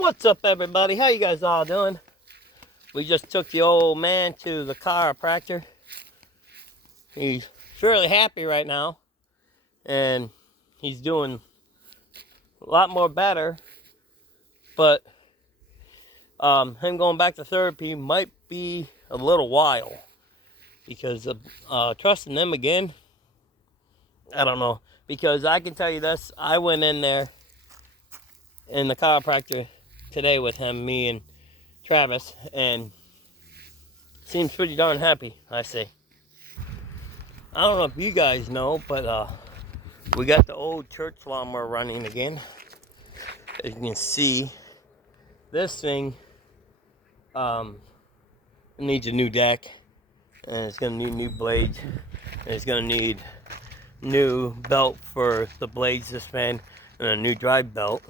What's up, everybody? How you guys all doing? We just took the old man to the chiropractor. He's fairly happy right now, and he's doing a lot more better. But him going back to therapy might be a little while, because trusting them again, I don't know. Because I can tell you this, I went in there in the chiropractor today with him, me and Travis, and seems pretty darn happy, I say. I don't know if you guys know, but we got the old church lawnmower running again. As you can see, this thing needs a new deck, and it's going to need new blades, and it's going to need new belt for the blades to span, and a new drive belt.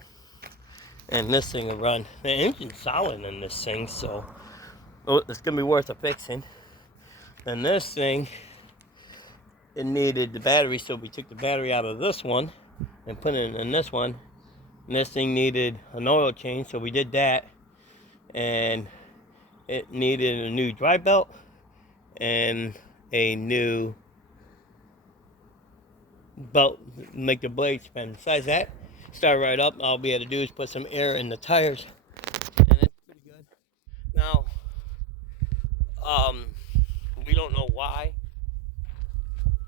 And this thing will run. The engine's solid in this thing, so it's going to be worth a fixing. And this thing, it needed the battery, so we took the battery out of this one and put it in this one. And this thing needed an oil change, so we did that. And it needed a new drive belt and a new belt to make the blade spin. Besides that, start right up. All we had to do is put some air in the tires, and it's pretty good. Now, we don't know why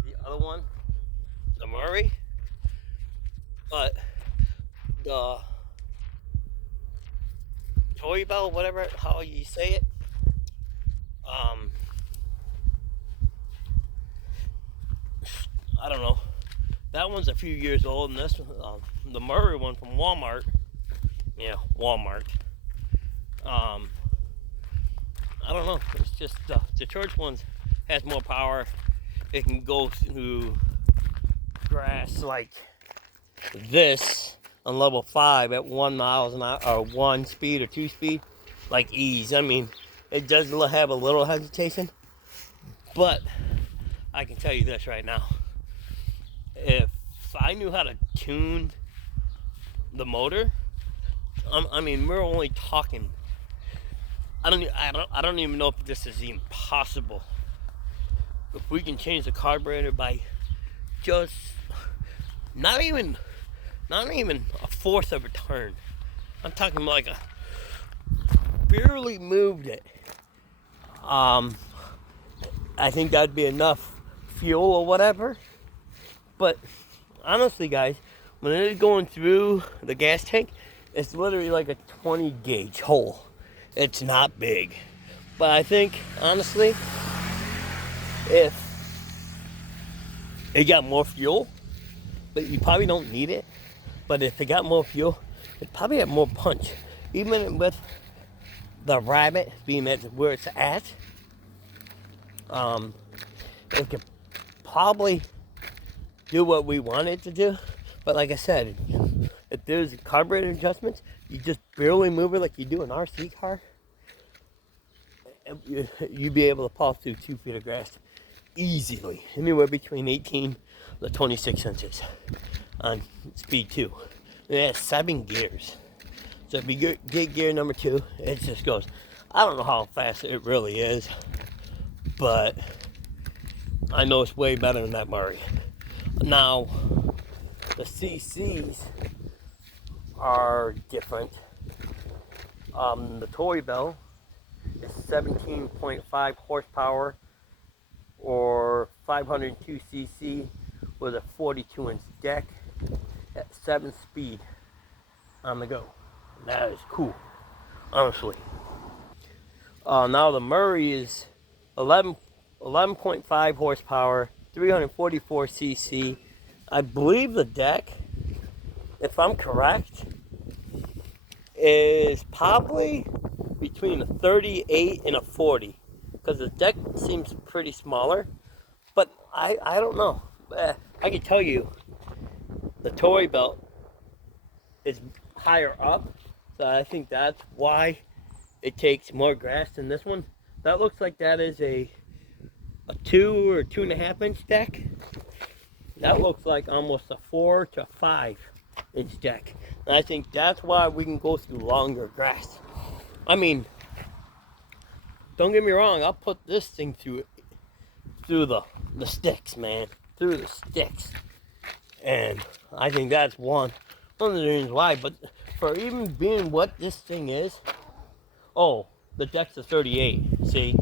the other one, the Murray, but the toy belt, whatever, how you say it, I don't know. That one's a few years old, and this the Murray one from Walmart, yeah, Walmart. I don't know. It's just the church one has more power. It can go through grass like this on level 5 at 1 mile an hour, or 1 speed or 2 speed, like ease. I mean, it does have a little hesitation, but I can tell you this right now: if I knew how to tune the motor, I mean, we're only talking. I don't even know if this is even possible. If we can change the carburetor by just not even a fourth of a turn. I'm talking like barely moved it. I think that'd be enough fuel or whatever. But honestly, guys, when it is going through the gas tank, it's literally like a 20 gauge hole. It's not big. But I think, honestly, if it got more fuel, but you probably don't need it, but if it got more fuel, it probably had more punch. Even with the Rabbit being at where it's at, it could probably do what we want it to do. But like I said, if there's carburetor adjustments, you just barely move it like you do an RC car, you'd be able to pass through 2 feet of grass easily, anywhere between 18 to 26 inches on speed 2. It has 7 gears. So if you get gear number 2, it just goes. I don't know how fast it really is, but I know it's way better than that Murray. Now, the CCs are different. The Toy Bell is 17.5 horsepower or 502 cc with a 42-inch deck at 7 speed on the go. That is cool, honestly. Now the Murray is 11.5 horsepower, 344 cc. I believe the deck, if I'm correct, is probably between a 38 and a 40, because the deck seems pretty smaller. But I don't know. I can tell you the toy belt is higher up, so I think that's why it takes more grass than this one. That looks like that is a 2 or 2.5 inch deck. That looks like almost a 4 to 5 inch deck. And I think that's why we can go through longer grass. I mean, don't get me wrong, I'll put this thing through the sticks, man. Through the sticks. And I think that's one of the reasons why. But for even being what this thing is, oh, the deck's a 38. See?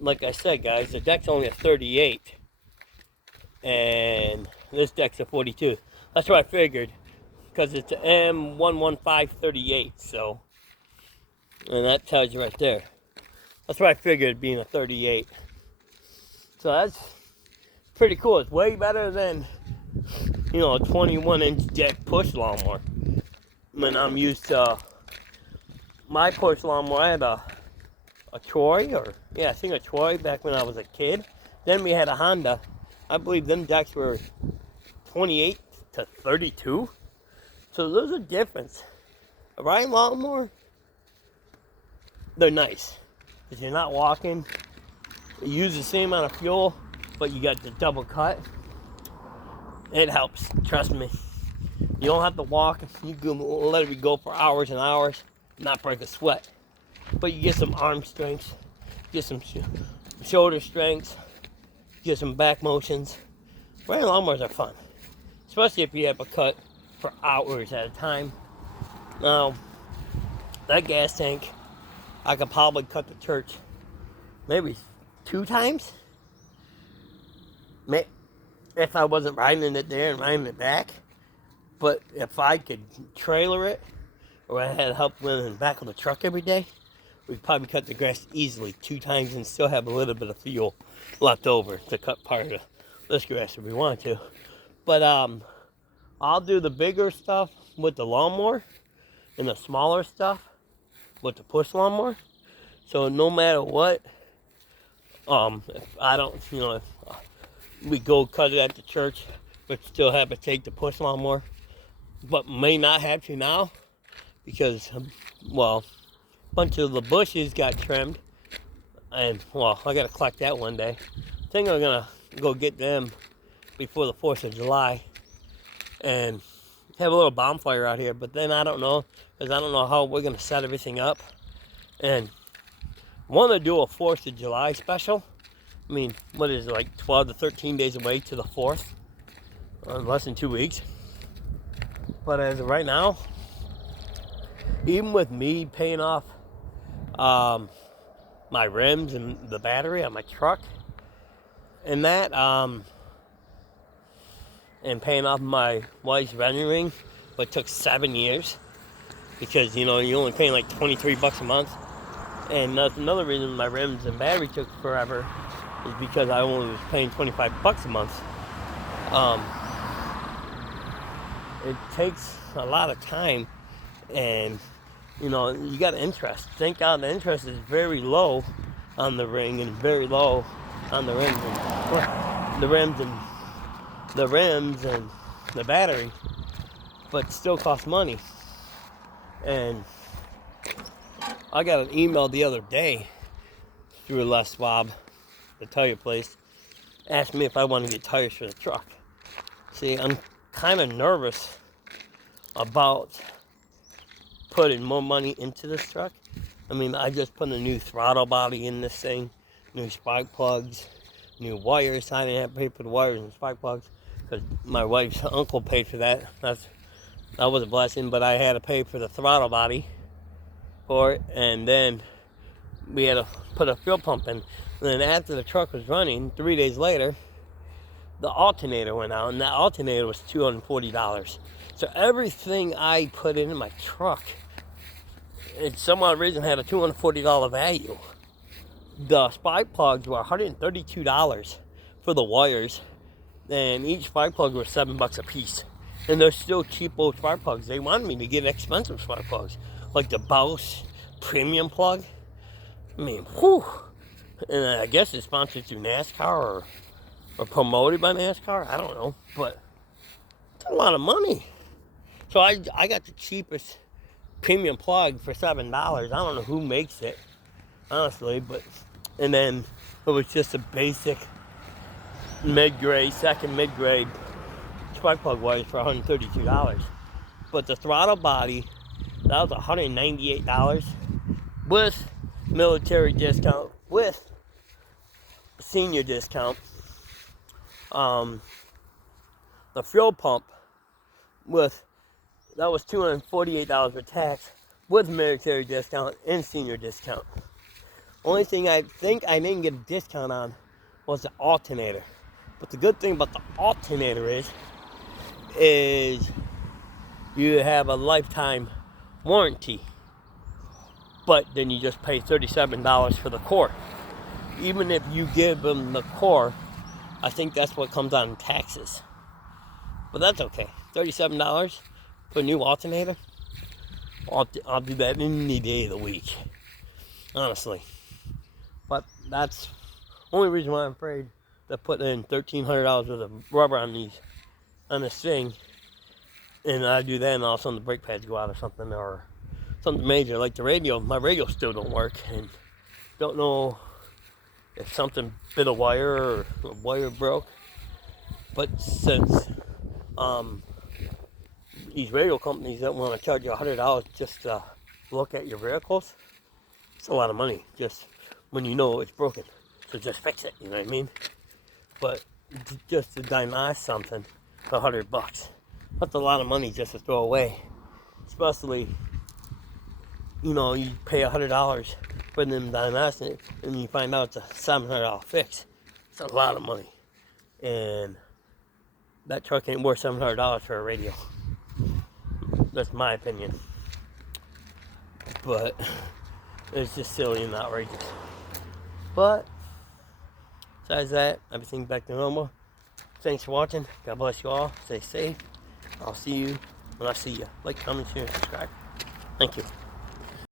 Like I said, guys, the deck's only a 38. And this deck's a 42. That's what I figured. Because it's an M11538, so. And that tells you right there. That's what I figured, being a 38. So that's pretty cool. It's way better than, a 21-inch deck push lawnmower. When I'm used to my push lawnmower, I had a Troy, I think a Troy back when I was a kid. Then we had a Honda. I believe them decks were 28 to 32. So there's a difference. A riding lawnmower, they're nice. Because you're not walking. You use the same amount of fuel, but you got the double cut. It helps, trust me. You don't have to walk. You can let it go for hours and hours, not break a sweat. But you get some arm strength, get some shoulder strength, get some back motions. Riding lawnmowers are fun, especially if you have a cut for hours at a time. Now, that gas tank, I could probably cut the church maybe 2 times. If I wasn't riding it there and riding it back. But if I could trailer it, or I had help with in the back of the truck every day, we'd probably cut the grass easily 2 times and still have a little bit of fuel left over to cut part of this grass if we want to. But I'll do the bigger stuff with the lawnmower and the smaller stuff with the push lawnmower. So no matter what, if I don't, if we go cut it at the church, but still have to take the push lawnmower, but may not have to now because, a bunch of the bushes got trimmed, and I gotta collect that one day. I think I'm gonna go get them before the 4th of July and have a little bonfire out here, but then I don't know, because I don't know how we're gonna set everything up. And I want to do a 4th of July special. I mean, what is it, like 12 to 13 days away to the 4th? Less than 2 weeks. But as of right now, even with me paying off my rims and the battery on my truck, and that, and paying off my wife's wedding ring, but it took 7 years, because, you're only paying like $23 a month. And that's another reason my rims and battery took forever, is because I only was paying $25 a month. It takes a lot of time, and you got interest. Thank God the interest is very low on the ring and very low on the rims and the battery, but still costs money. And I got an email the other day through Les Schwab, the tire place, asked me if I want to get tires for the truck. See, I'm kind of nervous about putting more money into this truck. I mean, I just put a new throttle body in this thing, new spark plugs, new wires. I didn't have to pay for the wires and spark plugs because my wife's uncle paid for that. That was a blessing, but I had to pay for the throttle body for it, and then we had to put a fuel pump in. And then after the truck was running, 3 days later, the alternator went out, and that alternator was $240. So everything I put in my truck, it some odd reason had a $240 value. The spark plugs were $132 for the wires, and each spark plug was $7 a piece. And they're still cheap old spark plugs. They wanted me to get expensive spark plugs, like the Bosch premium plug. I mean, whew. And I guess it's sponsored through NASCAR or promoted by NASCAR. I don't know, but it's a lot of money. So I got the cheapest premium plug for $7. I don't know who makes it, honestly, and then it was just a basic second mid-grade spark plug wires for $132. But the throttle body, that was $198 with military discount, with senior discount. The fuel pump that was $248 with tax, with military discount and senior discount. Only thing I think I didn't get a discount on was the alternator. But the good thing about the alternator is you have a lifetime warranty. But then you just pay $37 for the core. Even if you give them the core, I think that's what comes on taxes. But that's okay. $37 for a new alternator? I'll do that any day of the week. Honestly. But that's the only reason why I'm afraid to put in $1,300 worth of rubber on this thing. And I do that and all of a sudden the brake pads go out or something, or something major like the radio. My radio still don't work, and don't know if something bit a wire or a wire broke. But since these radio companies that want to charge you $100 just to look at your vehicles, it's a lot of money just when you know it's broken. So just fix it, you know what I mean? But just to diagnose something for $100, that's a lot of money just to throw away. Especially, you know, you pay $100 for them diagnosing it, and you find out it's a $700 fix. It's a lot of money, and that truck ain't worth $700 for a radio. That's my opinion. But it's just silly and outrageous. But besides that, everything back to normal. Thanks for watching. God bless you all. Stay safe. I'll see you when I see you. Like, comment, share, and subscribe. Thank you.